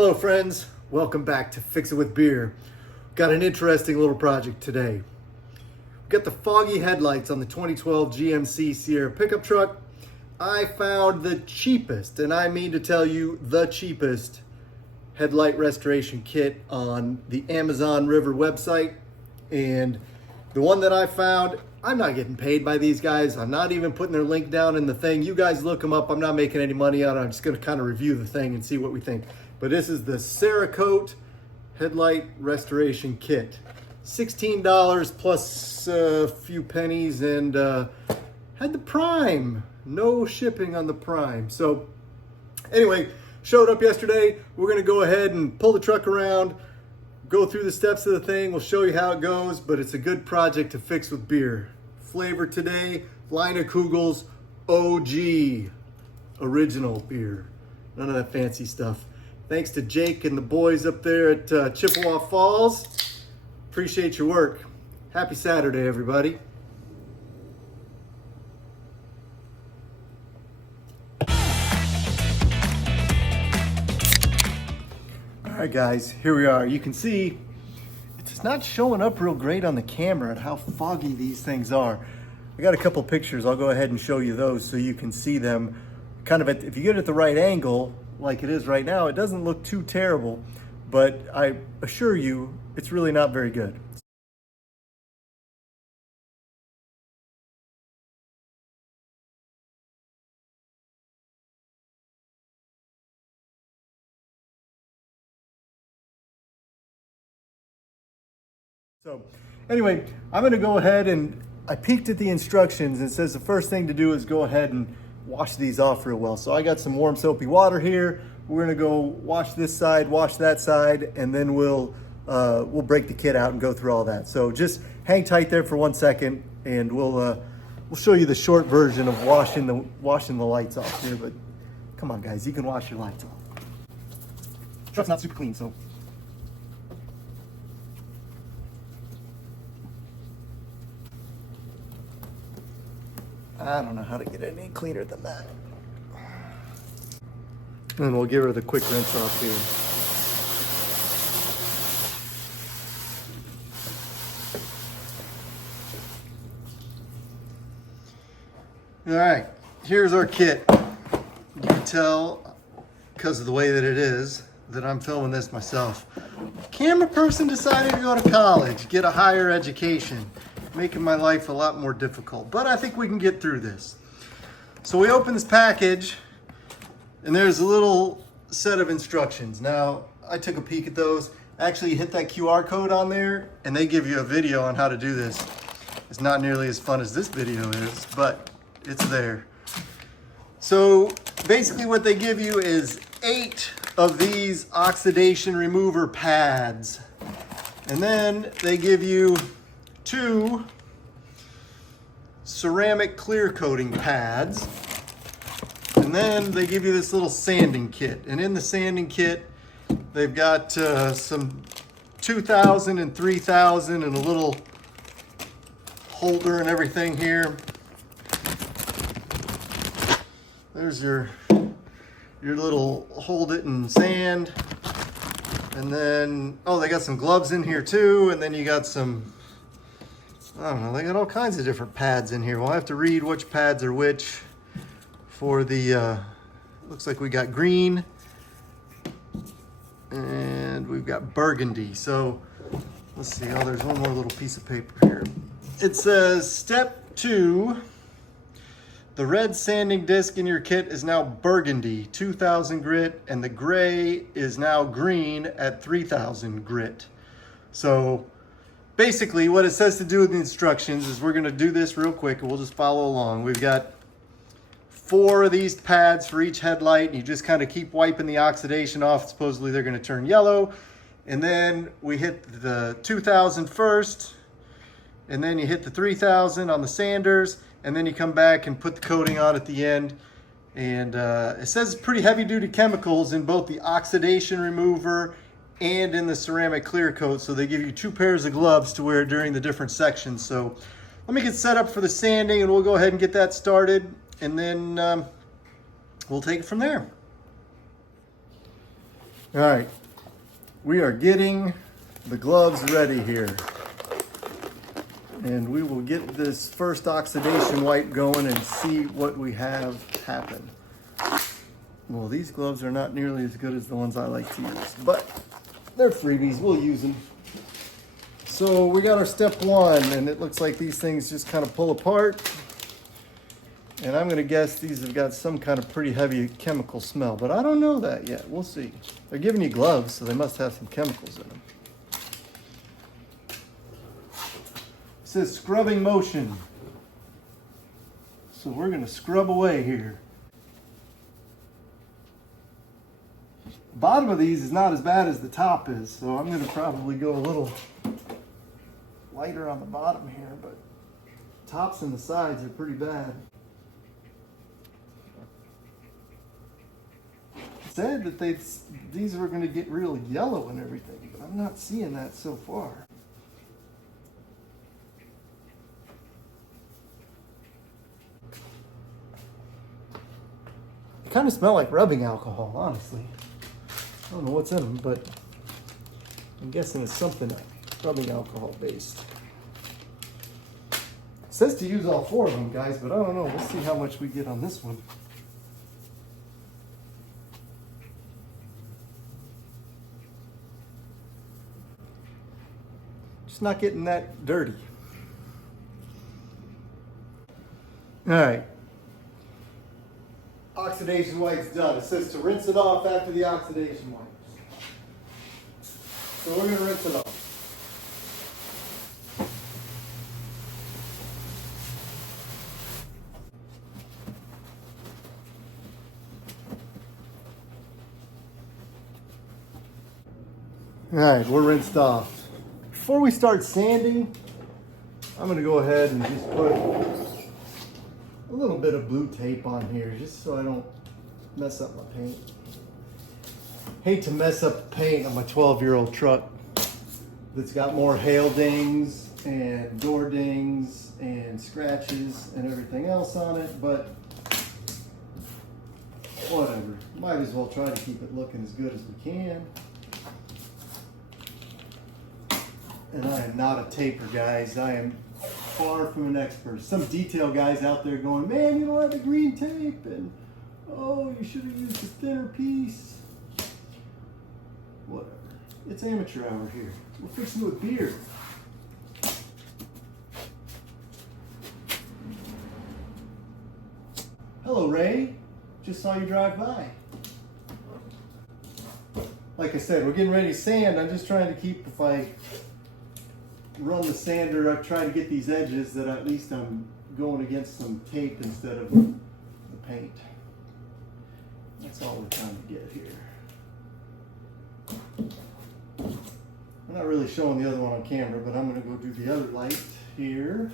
Hello friends, welcome back to Fix It With Beer. Got an interesting little project today. We've got the foggy headlights on the 2012 GMC Sierra pickup truck. I found the cheapest, and I mean to tell you the cheapest, headlight restoration kit on the Amazon River website. And the one that I found, I'm not getting paid by these guys. I'm not even putting their link down in the thing. You guys look them up. I'm not making any money on it. I'm just going to kind of review the thing and see what we think. But this is the Cerakote Headlight Restoration Kit. $16 plus a few pennies, and had the Prime. No shipping on the Prime. So anyway, showed up yesterday. We're going to go ahead and pull the truck around, go through the steps of the thing. We'll show you how it goes, but it's a good project to fix with beer. Flavor today, Kugel's OG original beer. None of that fancy stuff. Thanks to Jake and the boys up there at Chippewa Falls. Appreciate your work. Happy Saturday, everybody. All right, guys, here we are. You can see it's not showing up real great on the camera at how foggy these things are. I got a couple pictures. I'll go ahead and show you those so you can see them kind of if you get it at the right angle, like it is right now, it doesn't look too terrible, but I assure you, it's really not very good. So anyway, I'm gonna go ahead and I peeked at the instructions. It says the first thing to do is go ahead and wash these off real well. So I got some warm soapy water here. We're gonna go wash this side, wash that side, and then we'll break the kit out and go through all that. So just hang tight there for 1 second, and we'll show you the short version of washing the lights off here. But come on, guys, you can wash your lights off. The truck's not super clean, so. I don't know how to get it any cleaner than that. And we'll give her the quick rinse off here. All right, here's our kit. You can tell, because of the way that it is, that I'm filming this myself. Camera person decided to go to college, get a higher education, making my life a lot more difficult, but I think we can get through this. So we open this package, and there's a little set of instructions. Now, I took a peek at those. Actually, you hit that QR code on there, and they give you a video on how to do this. It's not nearly as fun as this video is, but it's there. So basically what they give you is 8 of these oxidation remover pads. And then they give you 2 ceramic clear coating pads. And then they give you this little sanding kit. And in the sanding kit, they've got some 2000 and 3000 and a little holder and everything here. There's your little hold it and sand. And then, oh, they got some gloves in here too. And then you got some, I don't know, they got all kinds of different pads in here. We'll have to read which pads are which for the, looks like we got green and we've got burgundy. So let's see, oh, there's one more little piece of paper here. It says step 2, the red sanding disc in your kit is now burgundy, 2000 grit, and the gray is now green at 3000 grit. So basically what it says to do with the instructions is we're gonna do this real quick and we'll just follow along. We've got 4 of these pads for each headlight, and you just kind of keep wiping the oxidation off. Supposedly they're gonna turn yellow. And then we hit the 2000 first, and then you hit the 3000 on the sanders, and then you come back and put the coating on at the end. And it says it's pretty heavy duty chemicals in both the oxidation remover and in the ceramic clear coat. So they give you 2 pairs of gloves to wear during the different sections. So let me get set up for the sanding and we'll go ahead and get that started. And then we'll take it from there. All right, we are getting the gloves ready here. And we will get this first oxidation wipe going and see what we have happen. Well, these gloves are not nearly as good as the ones I like to use, but they're freebies, we'll use them. So we got our step one, and it looks like these things just kind of pull apart. And I'm gonna guess these have got some kind of pretty heavy chemical smell, but I don't know that yet, we'll see. They're giving you gloves, so they must have some chemicals in them. It says scrubbing motion. So we're gonna scrub away here. The bottom of these is not as bad as the top is, so I'm gonna probably go a little lighter on the bottom here, but tops and the sides are pretty bad. It said that these were gonna get real yellow and everything, but I'm not seeing that so far. They kind of smell like rubbing alcohol, honestly. I don't know what's in them, but I'm guessing it's something rubbing alcohol based. It says to use all 4 of them, guys, but I don't know. We'll see how much we get on this one. Just not getting that dirty. All right. Oxidation wipe's done. It says to rinse it off after the oxidation wipe. So we're going to rinse it off. All right, we're rinsed off. Before we start sanding, I'm going to go ahead and just put a little bit of blue tape on here just so I don't mess up my paint. Hate to mess up the paint on my 12-year-old truck that's got more hail dings and door dings and scratches and everything else on it, but whatever. Might as well try to keep it looking as good as we can. And I am not a taper, guys. I am far from an expert. Some detail guys out there going, man, you don't have the green tape, and oh, you should have used a thinner piece. Whatever. It's amateur hour here. We're fixing it with beer. Hello, Ray. Just saw you drive by. Like I said, we're getting ready to sand. I'm just trying to keep, if I run the sander, I try to get these edges that at least I'm going against some tape instead of the paint. That's all we're trying to get here. I'm not really showing the other one on camera, but I'm going to go do the other light here.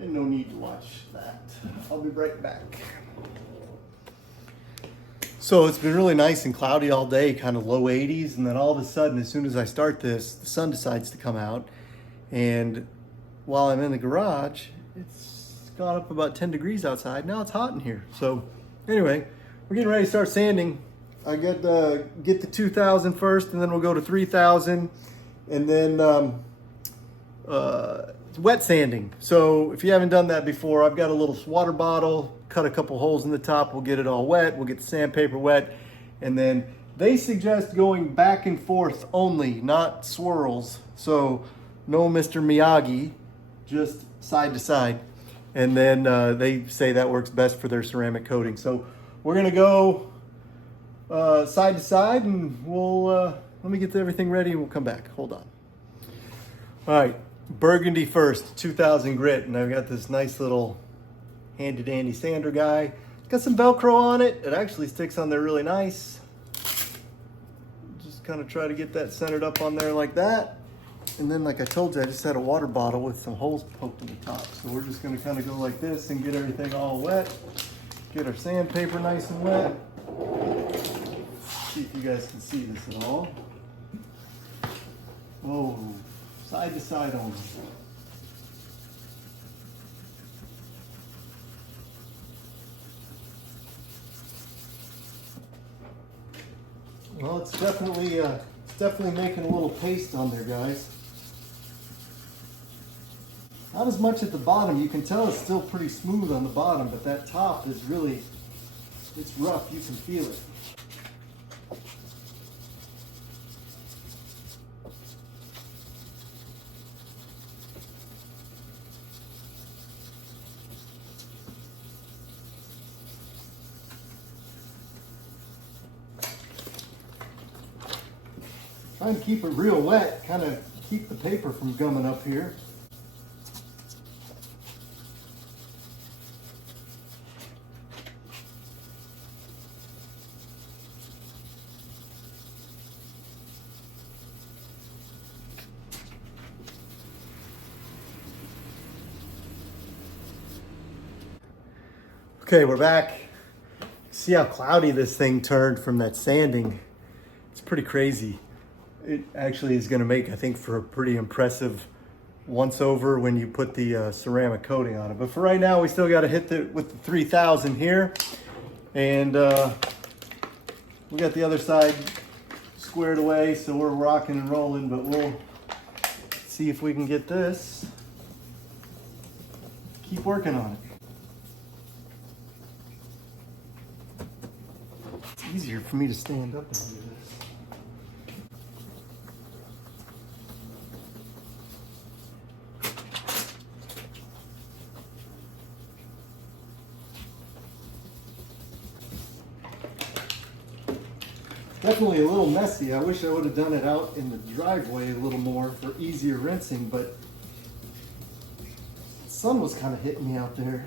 And no need to watch that. I'll be right back. So it's been really nice and cloudy all day, kind of low 80s, and then all of a sudden, as soon as I start this, the sun decides to come out, and while I'm in the garage, it's gone up about 10 degrees outside. Now it's hot in here. So anyway, we're getting ready to start sanding. I get the 2,000 first, and then we'll go to 3,000, and then wet sanding. So if you haven't done that before, I've got a little water bottle, cut a couple holes in the top, we'll get it all wet, we'll get the sandpaper wet, and then they suggest going back and forth only, not swirls. So no Mr. Miyagi, just side to side. And then they say that works best for their ceramic coating. So we're gonna go side to side, and we'll, let me get everything ready and we'll come back. Hold on. All right, burgundy first, 2000 grit, and I've got this nice little handy dandy sander guy. Got some Velcro on it. It actually sticks on there really nice. Just kind of try to get that centered up on there like that. And then, like I told you, I just had a water bottle with some holes poked in the top. So we're just gonna kind of go like this and get everything all wet. Get our sandpaper nice and wet. See if you guys can see this at all. Oh, side to side only. Well, it's definitely making a little paste on there, guys. Not as much at the bottom. You can tell it's still pretty smooth on the bottom, but that top is really, it's rough. You can feel it. Trying to keep it real wet, kind of keep the paper from gumming up here. Okay, we're back. See how cloudy this thing turned from that sanding. It's pretty crazy. It actually is going to make, I think, for a pretty impressive once over when you put the ceramic coating on it. But for right now, we still got to hit it with the 3000 here. And we got the other side squared away, so we're rocking and rolling. But we'll see if we can get this. Keep working on it. It's easier for me to stand up and do this. Definitely a little messy. I wish I would have done it out in the driveway a little more for easier rinsing, but the sun was kind of hitting me out there.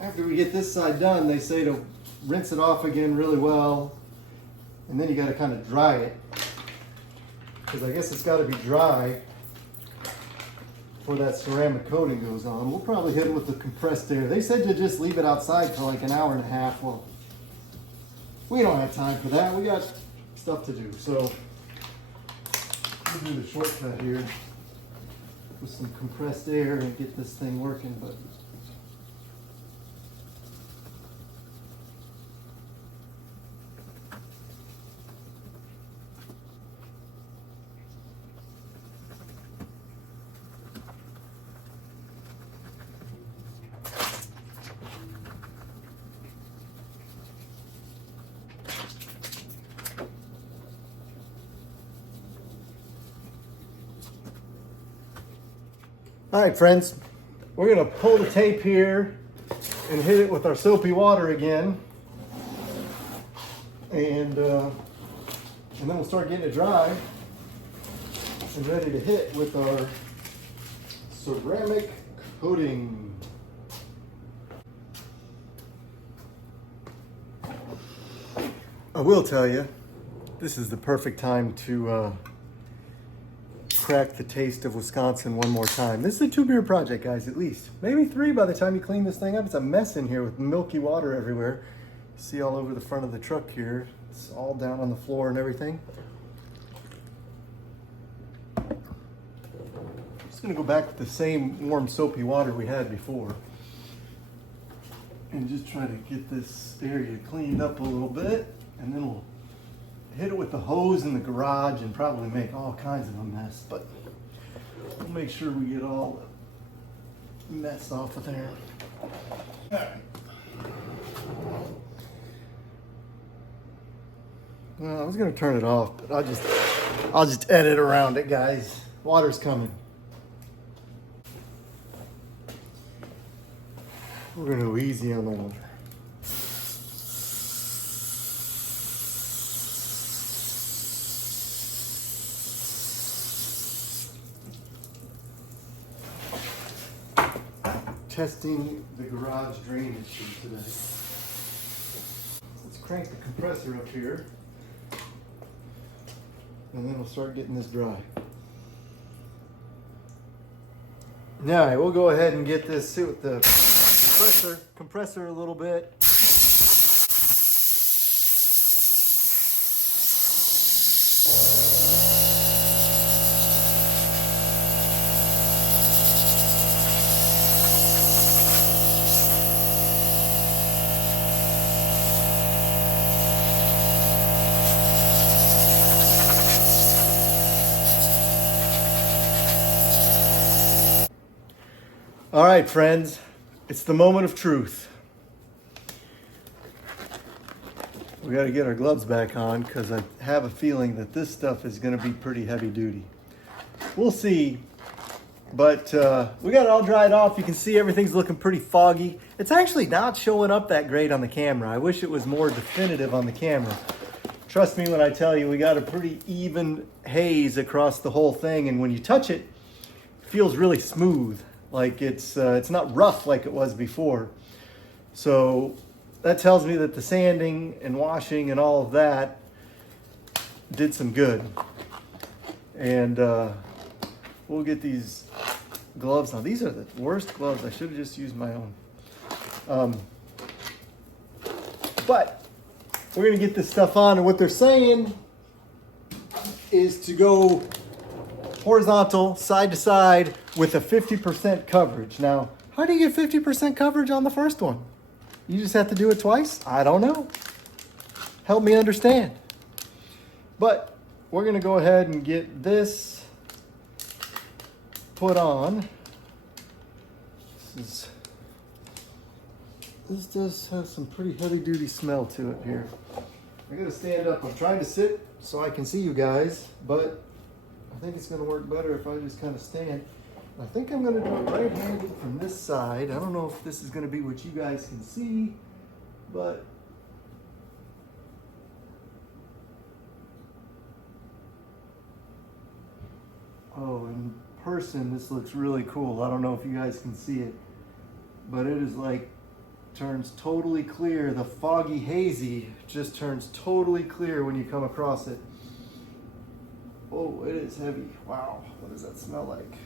After we get this side done, they say to rinse it off again really well, and then you got to kind of dry it, because I guess it's got to be dry before that ceramic coating goes on. We'll probably hit it with the compressed air. They said to just leave it outside for like an hour and a half. Well, we don't have time for that. We got stuff to do. So we'll do the shortcut here with some compressed air and get this thing working. But all right, friends, we're gonna pull the tape here and hit it with our soapy water again. And then we'll start getting it dry and ready to hit with our ceramic coating. I will tell you, this is the perfect time to crack the taste of Wisconsin one more time. This is a 2-beer project, guys, at least. Maybe 3 by the time you clean this thing up. It's a mess in here with milky water everywhere. You see all over the front of the truck here. It's all down on the floor and everything. I'm just gonna go back to the same warm soapy water we had before and just try to get this area cleaned up a little bit, and then we'll hit it with the hose in the garage and probably make all kinds of a mess, but we'll make sure we get all the mess off of there. All right. Well, I was gonna turn it off, but I'll just edit around it, guys. Water's coming. We're gonna go easy on the water. Testing the garage drainage today. Let's crank the compressor up here, and then we'll start getting this dry. All right, we'll go ahead and get this, see with the compressor a little bit. All right, friends, it's the moment of truth. We got to get our gloves back on because I have a feeling that this stuff is going to be pretty heavy duty. We'll see, but we got it all dried off. You can see everything's looking pretty foggy. It's actually not showing up that great on the camera. I wish it was more definitive on the camera. Trust me when I tell you, we got a pretty even haze across the whole thing, and when you touch it, it feels really smooth. Like it's not rough like it was before. So that tells me that the sanding and washing and all of that did some good. And we'll get these gloves now. These are the worst gloves. I should have just used my own. But we're gonna get this stuff on, and what they're saying is to go horizontal, side to side, with a 50% coverage. Now, how do you get 50% coverage on the first one? You just have to do it twice? I don't know. Help me understand. This put on. This does have some pretty heavy duty smell to it here. I gotta stand up. I'm trying to sit so I can see you guys, but I think it's gonna work better if I just kind of stand. I think I'm gonna do it right-handed from this side. I don't know if this is gonna be what you guys can see, but oh, in person, this looks really cool. I don't know if you guys can see it, but it is like, turns totally clear. The foggy hazy just turns totally clear when you come across it. Oh, it is heavy. Wow, what does that smell like?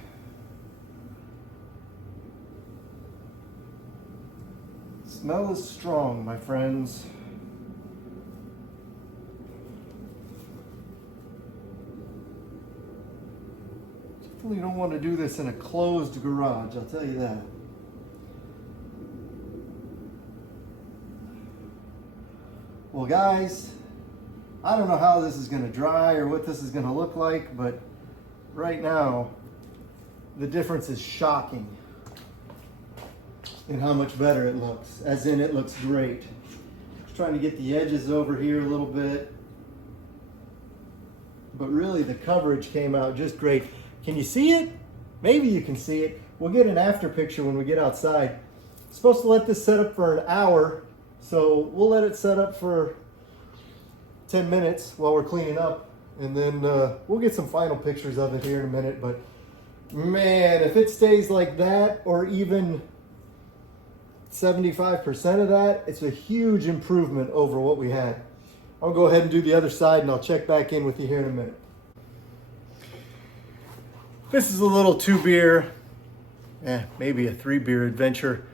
Smell is strong, my friends. Definitely don't want to do this in a closed garage, I'll tell you that. Well, guys, I don't know how this is going to dry or what this is going to look like, but right now, the difference is shocking in how much better it looks, as in it looks great. Just trying to get the edges over here a little bit, but really the coverage came out just great. Can you see it? Maybe you can see it. We'll get an after picture when we get outside. I'm supposed to let this set up for an hour, so we'll let it set up for 10 minutes while we're cleaning up, and then we'll get some final pictures of it here in a minute. But man, if it stays like that, or even 75% of that, it's a huge improvement over what we had. I'll go ahead and do the other side, and I'll check back in with you here in a minute. This is a little 2-beer, maybe a 3-beer adventure.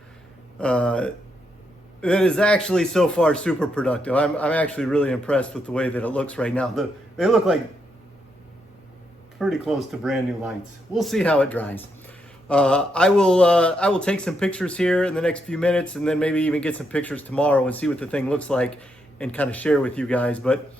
It is actually so far super productive. I'm actually really impressed with the way that it looks right now. They look like pretty close to brand new lights. We'll see how it dries. I will take some pictures here in the next few minutes, and then maybe even get some pictures tomorrow and see what the thing looks like and kind of share with you guys. But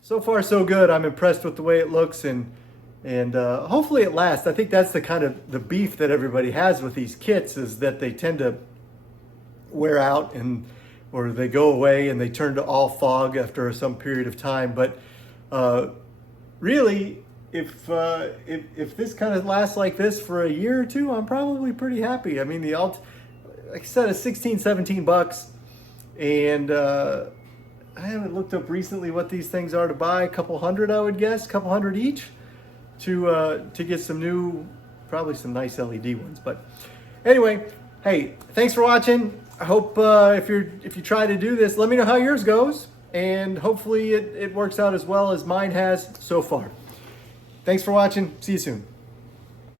so far so good. I'm impressed with the way it looks, and hopefully it lasts. I think that's the kind of the beef that everybody has with these kits, is that they tend to wear out, or they go away and they turn to all fog after some period of time. But really, if this kind of lasts like this for a year or two, I'm probably pretty happy. I mean, like I said, it's 16, 17 bucks, and I haven't looked up recently what these things are to buy. A couple hundred, I would guess, a couple hundred each, to get some new, probably some nice LED ones. But anyway, hey, thanks for watching. I hope if you try to do this, let me know how yours goes, and hopefully it works out as well as mine has so far. Thanks for watching. See you soon.